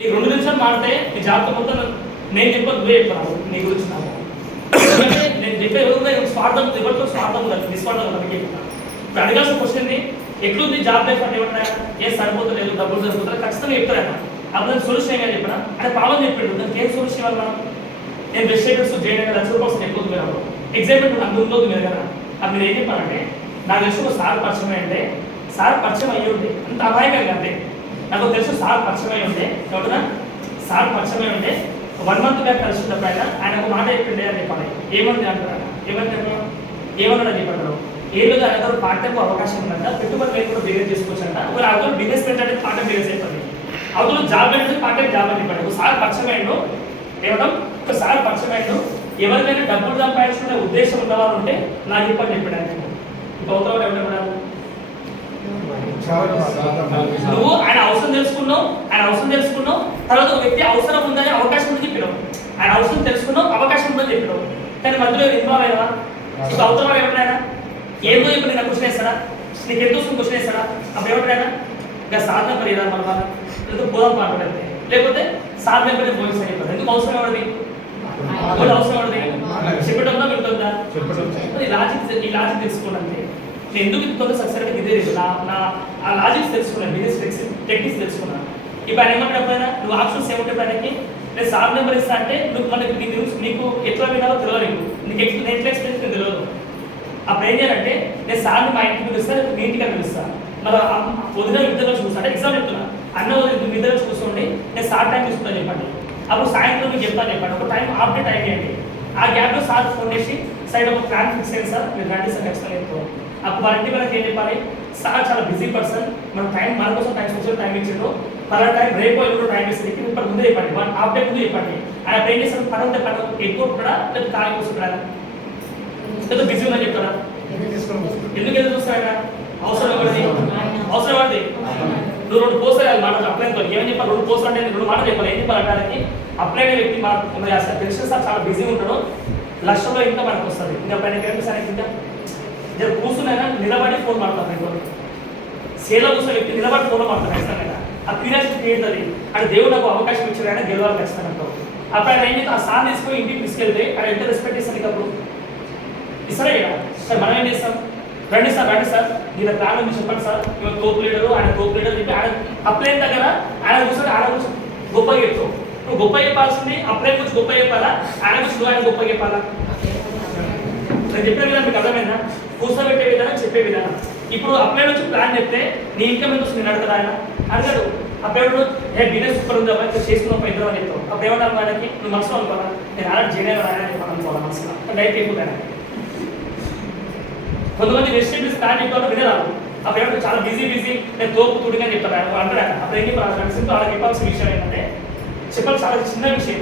నీకు 2 నిమిషాలు మాడితే నీ జాబ్ మొత్తం నేను చెప్పదు నువ్వే చెప్పాను నీ గురించి నాకు. నేను చెప్పే స్వార్థం ఎవరితో స్వార్థం కాదు, నిస్వార్థం అందుకే చెప్తాను. ఇప్పుడు అడగాల్సిన క్వశ్చన్ ఎట్లుంది జాబ్ లైఫ్ అంటే ఏమన్నా ఏ సరిపోతలేదు డబ్బులు సరిపోతుంది ఖచ్చితంగా చెప్తారా. అప్పుడు దానికి సొల్యూషన్ ఏమైనా చెప్పినా అంటే పాపం చెప్పాడు దానికి ఏం సొల్యూషన్ ఇవ్వాలి మనం. నేను బెస్ట్ రైటర్స్ చేయడానికి ₹1,00,000 ఎక్కువ మీరు ఎగ్జాంపుల్ అంత ఉండదు మీరు కదా. అది మీరు ఏం చెప్పారంటే నాకు తెలిసి ఒక సార్ పరిచయం అంటే సార్ పరిచయం అయ్యి ఉండే అంత అమాయకంగా అంటే నాకు తెలుసు సార్ పరిచయం అయ్యి ఉండే ఎవరైనా సార్ పరిచయం అయ్యి ఉంటే 1 month బ్యాక్ కలిసినప్పుడు ఆయన ఒక మాట చెప్పిండే అని చెప్పాలి. ఏమంది అంటారు ఏమన్నాడు అని చెప్పారు ఏళ్ళుగా ఆయన పార్ట్ టైం అవకాశం ఉందంట, పెట్టుబడి లేకుండా బిజినెస్ చేసుకోవచ్చంట. ఒక అవతల బిజినెస్ పెట్టండి పార్ట్ టైం బిజినెస్ అయిపోతుంది, అవతల జాబ్ అంటే పార్ట్ టైం జాబ్ అని చెప్పాడు. ఒకసారి పరిచయం అయ్యిండు ఏమడం ఒకసారి పరిచయం అయ్యిండు ఎవరికైనా డబ్బులు సంపాదించుకునే ఉద్దేశం ఉన్నవారు ఉంటే నాకు చెప్పని చెప్పాడు ఆయన. ఇంకా అవతల ఎవరు నువ్వు ఆయన అవసరం తెలుసుకున్నావు తర్వాత ఒక వ్యక్తి అవసరం ఉందని అవకాశం ఉందని చెప్పినావు, ఆయన అవసరం తెలుసుకున్నావు అవకాశం ఉందని చెప్పినావు, కానీ మధ్యలో ఇన్వాల్వ్ అయ్యావా. ఇప్పుడు అవతల వాడు ఎవరైనా ఏదో ఇప్పుడు నేను క్వశ్చన్ వేస్తాడా, నీకు ఎంత వస్తుంది క్వశ్చన్ వేస్తాడా, అప్పుడు ఎవరైనా ఇంకా సాధన పరిదా మన వాళ్ళ లేదా పోదాం మాట్లాడితే లేకపోతే సాధన పడి పోలీసు అయిపోతుంది. ఎందుకు అవసరం ఎవరిది అవసరం ఎవరిది చెప్పడంలో వింటుందా ఈ లాజిక్ తెలుసుకోవడానికి నేను ఎందుకు ఇంత సక్సెస్ అంటే ఇదే లేదు నా ఆ లాజిక్స్ తెలుసుకున్నాను, బిజినెస్ టెక్నిక్స్ తెలుసుకున్నాను. ఇప్పుడు ఆయన ఏమంటే ఎప్పుడైనా నువ్వు ఆప్షన్స్ ఏముంటే ఆయనకి నేను సార్ నెంబర్ ఇస్తా అంటే నువ్వు మనకి నీకు ఎట్లా వినాలో తెలియదు, నీకు నేను ఎట్లా ఎక్స్పీరియన్స్ నీకు తెలియదు. అప్పుడు ఏం చేయాలంటే నేను సార్ని మా ఇంటికి పిలుస్తాను, మీ ఇంటికి పిలుస్తాను, మరి వదిన ఇద్దరు చూస్తాను అంటే ఎగ్జామ్ చెప్తున్నా అన్న వదిన ఇద్దరు చూసుకోండి నేను సార్ టైం తీసుకుంటాను చెప్పండి. అప్పుడు సాయంత్రం మీకు చెప్తాను చెప్పండి, ఒక టైం ఆఫ్టర్ టైం చేయండి. ఆ గ్యాప్లో సార్ ఫోన్ చేసి సైడ్ ఒక ప్లాన్ ఫిక్స్ అయ్యింది సార్ మీరు రండి సార్ ఖచ్చితంగా చెప్తాం. అప్పుడు వాళ్ళ ఇంటి మనకి ఏం చెప్పాలి, సార్ చాలా బిజీ పర్సన్ మన టైం మన కోసం టైం ఇచ్చాడు, పలానా టైం రేపు ఎప్పుడు టైం ఇస్తుంది ఇప్పుడు ముందే చెప్పండి, వన్ హాఫ్ డే ముందు చెప్పండి. ఆయన ఏం చేస్తారు పని ఉంటే పని ఎక్కువ ఉంటున్నాడా లేకపోతే ఖాళీ కూర్చుంటారా లేదా బిజీ ఉందని చెప్తారా. ఎందుకు ఎదురు చూస్తారా అవసరం ఎవరిది నువ్వు 2 పోస్టులు మాట అప్లైన్తో ఏమని చెప్పాలి 2 పోస్టులు అంటే 2 మాటలు చెప్పాలి. ఏం చెప్పాలి అంటే అప్లైన్ వ్యక్తి మనకు తెలిసిన సార్ చాలా బిజీ ఉంటాడు, లక్షల్లో ఇంకా మనకు వస్తుంది. ఇంకా పైన సార్ ఇంకా జర కూర్చున్నాయినా నిలబడి ఫోన్ మాట్లాడతాను, సేలో కూర్చున్న వ్యక్తి నిలబడి ఫోన్లో మాట్లాడతాను ఖచ్చితంగా. ఆ క్యూరియాసిటీ క్రియేట్ అంటే దేవుడు నాకు అవకాశం ఇచ్చాడు ఆయన గెలవాలి ఖచ్చితంగా అంటావు. అప్పుడు ఆయన ఏం చేస్తే ఆ సార్ తీసుకొని ఇంటికి తీసుకెళ్తే ఆయన ఎంత రెస్పెక్ట్ ఇస్తాను అప్పుడు ఇస్తారే కదా సార్. మనం ఏం చేస్తాం రండి సార్ దీని ప్లాన్ ఉంది చెప్పండి సార్, ఇవాళ తోపు లీడరు ఆయన తోపు లీడర్ చెప్పి ఆయన అప్లైన్ దగ్గర ఆయన కూర్చొని గొప్పగా చెప్తావు. నువ్వు గొప్ప చెప్పాల్సింది అప్లైన్ గురించి గొప్ప చెప్పాలా, ఆయన గురించి నువ్వు ఆయన గొప్ప చెప్పాలా. నేను చెప్పే విధానం మీకు అర్థమైందా, కూర్చోబెట్టే విధానం చెప్పే విధానం. ఇప్పుడు అప్లైన్ వచ్చి ప్లాన్ చెప్తే నీ ఇన్కమ్ ఎంత వస్తుంది నేను అడగదా ఆయన అడగడు. అప్పుడు బిజినెస్ సూపర్ ఉంది అబ్బాయి చేసుకున్న ఇద్దరు అని చెప్తావు. అప్పుడు ఏమన్నా ఆయనకి నువ్వు మనసులో అనుకోవాలా నేను ఆల్రెడీ చేయలేదు ఆయన చెప్పాను అనుకోవాలి మనసులో డైట్ ఎక్కువ. కొంతమంది వెజిటేబుల్స్ ప్లాన్ చెప్పారు వినరాదు, అప్పుడు ఏమంటే చాలా బిజీ నేను తోపు తుడిగా చెప్తాను అంటాడు. అప్పుడు ఏం చెప్పాలి సింపుల్ వాళ్ళకి చెప్పాల్సిన విషయం ఏంటంటే చెప్పాలి చాలా చిన్న విషయం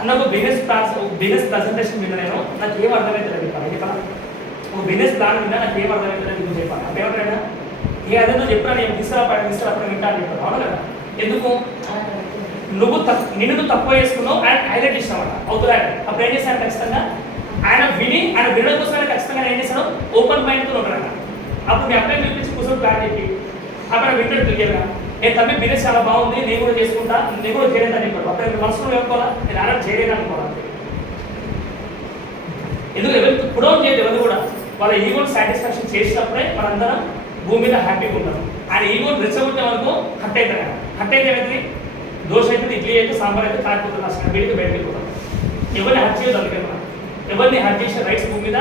అన్న ఒక బిజినెస్ ప్రజెంటేషన్ విన్నా నేను నాకు ఏం అర్థమవుతుంది చెప్పాలి ఒక బిజినెస్ ప్లాన్ విన్నా నాకు ఏం అర్థమవుతుంది నువ్వు చెప్పాలి. అప్పుడు ఏమంటాడా ఏ అదే చెప్పాను నేను తీసుకురాప్పుడు వింటా అని చెప్పాను అవును కదా. ఎందుకు నిన్ను తక్కువ చేసుకున్నావు ఆయన హైలైట్ ఇస్తామట అవుతుంది. అప్పుడు ఏం చేశాను ఖచ్చితంగా ఆయన వినడం కోసం ఆయన ఖచ్చితంగా ఏం చేశాడు ఓపెన్ మైండ్తో ఉంటాడు. అప్పుడు మీ అబ్బాయి పిలిపించి కూర్చొని ప్లాన్ చెప్పి అక్కడ వింటాడు క్లియర్గా నేను తమ్మి బిజినెస్ చాలా బాగుంది నేను కూడా చేసుకుంటా నేను కూడా చేయలేదని చెప్పాడు. అప్పుడు మనసులో వేసుకోవాలా నేను ఆర్డర్ చేయలేదు అనుకోవాలి. ఎందుకు ఎవరికి పుడవం చేయదు ఎవరు కూడా వాళ్ళ ఈగోని సాటిస్ఫాక్షన్ చేసినప్పుడే మనందరం భూమి మీద హ్యాపీగా ఉంటాం. ఆయన ఈగోని రెచ్చగొట్టే వరకు హట్ అవుతారు కదా. హట్ అయితే ఏమైంది దోశ అయితే ఇడ్లీ అయితే సాంబార్ అయితే కాకపోతుంది అసలు బయటకు వెళ్ళిపోతాం. ఎవరిని హట్ చేయదు అందుకే మనం ఎవరిని హట్ చేసే రైట్స్ భూమి మీద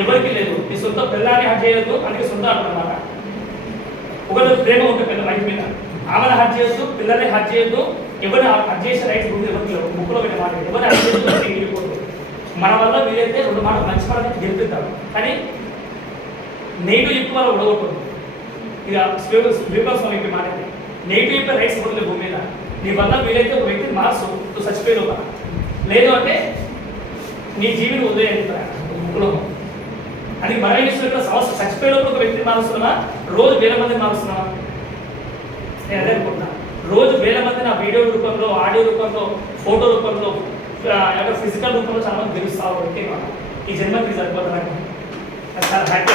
ఎవరికి లేదు. నీ సొంత పిల్లాన్ని హట్ చేయలేదు అందుకే సొంత అంటున్నమాట. ఒకరు ప్రేమ ఉంటుంది పిల్లల లైఫ్ మీద ఆమెను హట్ చేయొద్దు పిల్లల్ని హట్ చేయొద్దు ఎవరిని హట్ చేసే రైట్స్ భూమి ఎవరికి లేవు. ముక్కులో పెట్టే మాట ఎవరిని హట్ చేయొద్దు వెళ్ళిపోతుంది. మన వల్ల వీలైతే 2 మాటలు మంచి మాటలు గెలిపిద్దాం కానీ నెగిటివ్ చెప్పి వాళ్ళు ఉడగొట్టదు. ఇక స్వీకరించిన మాట నెగిటివ్ చెప్పే రైట్స్ ఇవ్వట్లేదు భూమి మీద. నీ వల్ల వీలైతే ఒక వ్యక్తి మార్చు నువ్వు చచ్చిపోయే లోపల లేదు అంటే నీ జీవిని వదిలేయండి ముక్కులో. అది మరో విషయంలో సమస్య చచ్చిపోయే లోపల ఒక వ్యక్తిని మారుస్తున్నావా రోజు 1000 మందిని మారుస్తున్నావా. నేను అదే అనుకుంటున్నా రోజు 1000 మంది నా వీడియో రూపంలో ఆడియో రూపంలో ఫోటో రూపంలో ఫిజికల్ రూపంలో చాలా మంది గెలుస్తావు అంటే ఈ జన్మకి సరిపోతుంది. చాలా హ్యాపీ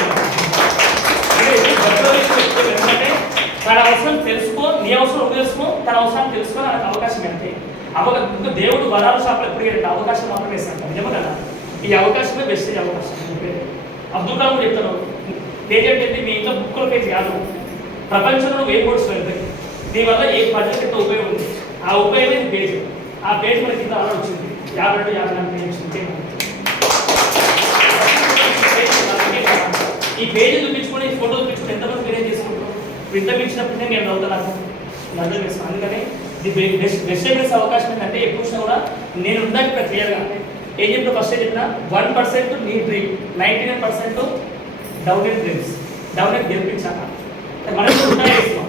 ఉపయోగం. ఎందుకంటే తన అవసరం తెలుసుకో, నీ అవసరం నువ్వు తెలుసుకో, తన అవసరాన్ని తెలుసుకో, నాకు అవకాశం అంటే ఇంకా దేవుడు వరాల షాపులు ఎప్పుడు ఏంటంటే అవకాశం మాత్రమే ఇస్తాడు. నిజమే కదా, ఈ అవకాశమే బెస్ట్ అవకాశం. అబ్దుల్ కలాం చెప్తాను, పేజ్ అంటే మీ ఇంట్లో బుక్కుల పేజ్ కాదు, ప్రపంచంలో ఏ బోర్డ్స్ వెళ్తాయి, దీనివల్ల ఏ ప్రజలకు ఎంత ఉపయోగం ఉంది, ఆ ఉపయోగమే పేజ్. ఆ పేజ్ మన కింద అలా వచ్చింది 52-54 పేజెస్ ఉంటే ఈ పేజ్ చూపించుకొని ఫోటో చూపించుకొని ఎంతమంది క్లియర్ చేసుకుంటారు. ఇంత మించినప్పుడు నేను అవుతాను అర్థం చేస్తాను. అందుకని ఇది బెస్ట్ అవకాశం ఏంటంటే ఎక్కువ వచ్చినా కూడా నేను ఉండాలి ఇక్కడ క్లియర్గా ఏం చెప్తా. ఫస్ట్ చెప్పిన 1% నీ డ్రీమ్, 99% డౌటెడ్ డ్రీమ్స్. డౌటెడ్ గెలిపించాక మనం ఉంటాం.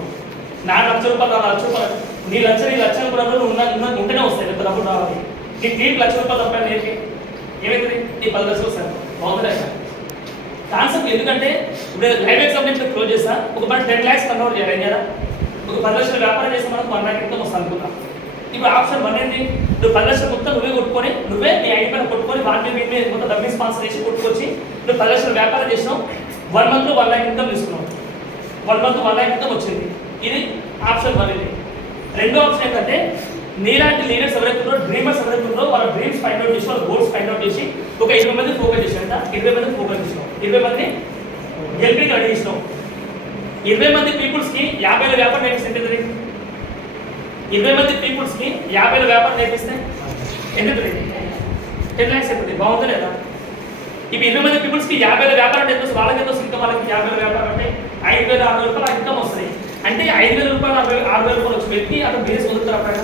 నా ₹1,00,000 ₹1,00,000 నీ లక్షలు కూడా ఉంటేనే వస్తాయి, ఎంత డబ్బులు రావాలి. నీ టీం ₹1,00,000 తప్ప నేర్పి ఏమైతుంది, నీ 10 లక్షలు వస్తాయి. బాగుందా కాన్సెప్ట్? ఎందుకంటే ఇప్పుడు లైవ్ ఎగ్జామ్ నేను క్లోజ్ చేస్తా, ఒక 10 lakhs కన్వర్ట్ చేయాలి. ఏం చేయాలి, ఒక 10 లక్షల వ్యాపారం చేస్తే మనకు 1 lakh ఇన్కమ్ వస్తుంది అనుకుంటాం. ఇప్పుడు ఆప్షన్ 1 ఏంటి, నువ్వు 10 లక్షల మొత్తం నువ్వే కొట్టుకొని, నువ్వే నీ ఐడి పైన కొట్టుకొని వాటి మీద మొత్తం డబ్బు స్పాన్సర్ చేసి కొట్టుకొచ్చి నువ్వు 10 లక్షల వ్యాపారం చేసినావు, 1 month 1 lakh ఇన్కమ్ తీసుకున్నావు, 1 month 1 lakh ఇన్కమ్ వచ్చింది. ఇది ఆప్షన్ 1. ఇది రెండో ఆప్షన్ ఏంటంటే నీలాంటి లీడర్స్ ఎవరైతే ఉన్నారో, డ్రీమర్స్ ఎవరైతే ఉన్నారో, వాళ్ళ డ్రీమ్స్ ఫైండ్ అవుట్ చేసి, వాళ్ళ గోల్స్ ఫైండ్ అవుట్ చేసి ఒక 20 మంది ఫోకస్ చేసినంట, 20 మంది ఫోకస్ చేసినాం, 20 మంది హెల్పింగ్ రెడీ చేసినాం. 20 మంది పీపుల్స్కి 50,000 వ్యాపారం నేర్పిస్తే ఎంత? 20 మంది పీపుల్స్కి 50,000 వ్యాపారం నేర్పిస్తే ఎంత? 10 lakhs అయిపోతుంది. బాగుందా లేదా? ఇప్పుడు 20 మంది పీపుల్స్కి 50,000 వ్యాపారం నేర్పిస్తే వాళ్ళకి ఎంత వస్తుంది? వాళ్ళకి 50,000 వ్యాపారం అంటే 5,000 6,000 ఇన్కమ్ వస్తుంది. అంటే 5,000 6,000 వచ్చి వ్యక్తి అతను బిజినెస్ వదులుతారు. అక్కడ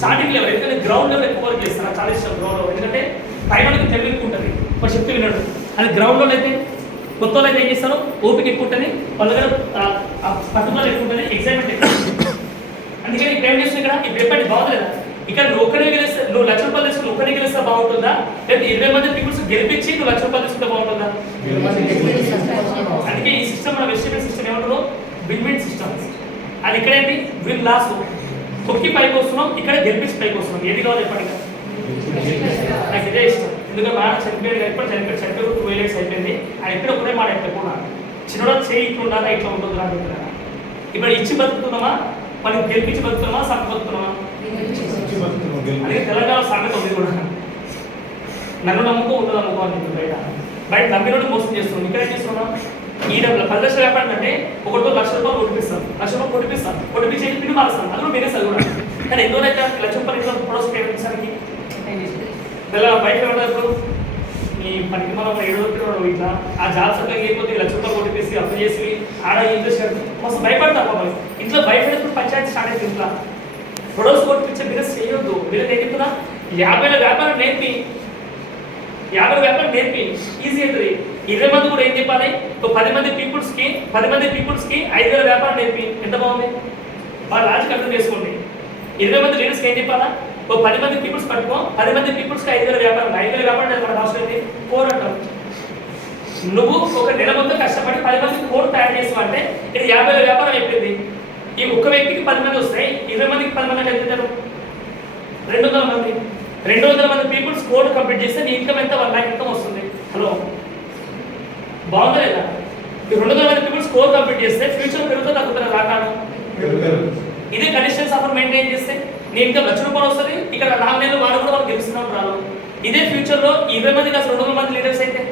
స్టార్టింగ్ లెవెల్, ఎందుకంటే గ్రౌండ్ లెవెల్ ఎక్కువ వర్క్ చేస్తారు. చాలా ఇష్టం గ్రౌండ్ లెవెల్, ఎందుకంటే పైన తెలివి ఉంటుంది, ఒక శక్తి వినడు. అది గ్రౌండ్ లెవెల్ అయితే కొత్త వాళ్ళు అయితే ఏం చేస్తారు, ఓపిక ఎక్కువ ఉంటుంది, వాళ్ళ దగ్గర పట్టుదల ఎక్కువ ఉంటుంది, ఎక్సైట్మెంట్ ఎక్కువ. అందుకని ఇప్పుడు ఏం చేస్తుంది, ఇక్కడ ఇప్పుడు ఎప్పటి బాగుంది. ఇక్కడ నువ్వు ఒక్కడే గెలిస్తే, నువ్వు ₹1,00,000 తీసుకుని ఒక్కడే గెలిస్తే బాగుంటుందా, లేదా 20 మంది పీపుల్స్ గెలిపించి నువ్వు ₹1,00,000 తీసుకుంటే బాగుంటుందా? అందుకే ఈ సిస్టమ్, మన వెజిటేబుల్ సిస్టమ్ ఏమంటారు, విన్-విన్ సిస్టమ్. అది ఇక్కడేంటి, విన్ లాస్. తొక్కి పైకి వస్తున్నాం, ఇక్కడ గెలిపించి పైకి వస్తున్నాం. ఏది కావాలి ఎప్పటిగా నాకు ఇదే ఇష్టం. ఎందుకంటే మా చనిపోయాడు, ఎప్పుడు చనిపోయి 12 years అయిపోయింది. ఆయన ఎప్పుడు ఒకటే మాట ఎప్పుడు చిన్నలో చేయి ఇట్లా ఉండాలా, ఇట్లా ఉంటుంది అని చెప్పినా. ఇప్పుడు ఇచ్చి బతుకుతున్నామా, మనం గెలిపించి బతుకుతున్నామా, సంప బతుకుతున్నామా? అందుకే తెలంగాణ సామెత ఉంది కూడా, నన్ను నమ్ముకో ఉండు నమ్ముకో అని చెప్పి బయట నమ్మినోడు మోసం చేస్తున్నాం. ఇక్కడ ఏం చేస్తున్నాం, ఈ 10 లక్షల వ్యాపారం అంటే ఒకటో ₹1,00,000 కొట్టిపిస్తాం, ₹1,00,000 కొట్టిపించి పిన్ని మారుస్తాం. అందులో మీరే సార్ కూడా. కానీ ఎందులో అయితే ₹1,00,000 ఇంట్లో ప్రొడక్ట్స్ పేమెంట్సరికి బయట ఎవరు ఈ పనికి మనం 7 రూపాయలు ఇట్లా ఆ జాబ్ సరిగ్గా అయిపోతే ₹1,00,000 కొట్టిపేసి అప్లై చేసి ఆడ ఇంట్రెస్ట్ మస్తు భయపడతారు బాబాయ్. ఇంట్లో భయపడేప్పుడు పంచాయతీ స్టార్ట్ అయితే ఇంట్లో ప్రొడక్ట్స్ కొట్టిపించే బిజినెస్ చేయొద్దు. మీరు ఏం చెప్తున్నా, 50,000 వ్యాపారం నేర్పి ఈజీ అవుతుంది. 20 మంది కూడా ఏం చెప్పాలి, 10 మంది పీపుల్స్కి 5,000 వ్యాపారం నేర్పి ఎంత బాగుంది. వాళ్ళ లాజిక్ అర్థం చేసుకోండి. 20 మంది లీడర్స్కి ఏం చెప్పాలా, 10 మంది పీపుల్స్ పట్టుకో, 10 మంది పీపుల్స్కి 5,000 వ్యాపారం. 5,000 వ్యాపారం మన అవసరం ఏంటి, పోరాటం. నువ్వు ఒక నెల మొత్తం కష్టపడి 10 మందికి కోడ్ తయారు చేసావు అంటే ఇది 50,000 వ్యాపారం అయిపోయింది. ఈ ఒక్క వ్యక్తికి 10 మంది వస్తాయి, 20 మందికి 10 మంది వెళ్తారు, 200 మంది. 200 మంది పీపుల్స్ కోడ్ కంప్లీట్ చేస్తే నీ ఇన్కమ్ ఎంత, 1 lakh ఇన్కమ్ వస్తుంది. హలో బాగుందా లేదా? ఈ 200 మంది పీపుల్స్ కోడ్ కంప్లీట్ చేస్తే ఫ్యూచర్ పెరుగుతుంది, తగ్గుతుంది రాకాను. ఇదే కండిషన్స్ ఆఫర్ మెయింటైన్ చేస్తే నీ ఇన్కమ్ ₹1,00,000 వస్తుంది. ఇక్కడ 4 నెలలు వాడు కూడా వాళ్ళు గెలుస్తున్నాడు రాను. ఇదే ఫ్యూచర్లో 20 మంది కాదు 200 మంది లీడర్స్ అయితే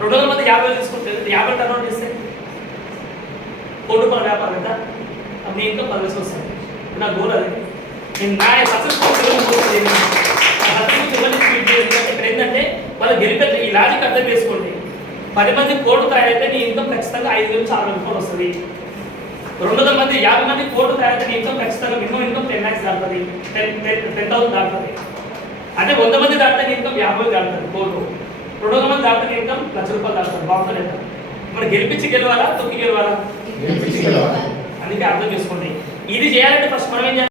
200 మంది 50,000 తీసుకుంటే 50 టర్న్ చేస్తే ₹1,00,000 వ్యాపారం ఎంత, నీ ఇన్కమ్ 10 లక్షలు వస్తుంది. నా గోల్ అది. నేను నా సక్సెస్ఫుల్ ఇక్కడ ఏంటంటే వాళ్ళు గెలిపే ఈ లాజిక్ అర్థం చేసుకోండి. 10 మంది కోడ్ తయారైతే నీ ఇన్కమ్ ఖచ్చితంగా 5,000 నుంచి 6,000 వస్తుంది. 200 మంది 50 మంది కోడ్ తయారైతే నీ ఇన్కమ్ ఖచ్చితంగా మినిమం ఇన్కమ్ 10 lakhs దాటుతుంది, 10,000 దాటుతుంది. అంటే 100 మంది దాటితే నీ ఇన్కమ్ 50,000 దాటుతుంది కోడ్. 200 మంది దాటితే నీ ఇన్కమ్ ₹1,00,000 దాటుతుంది. బాగుంటుంది లేదా? మనం గెలిపించి గెలవాలా, తొక్కి గెలవాలా? అందుకే అర్థం చేసుకోండి. ఇది చేయాలంటే ఫస్ట్ మనం ఏం చేయాలి.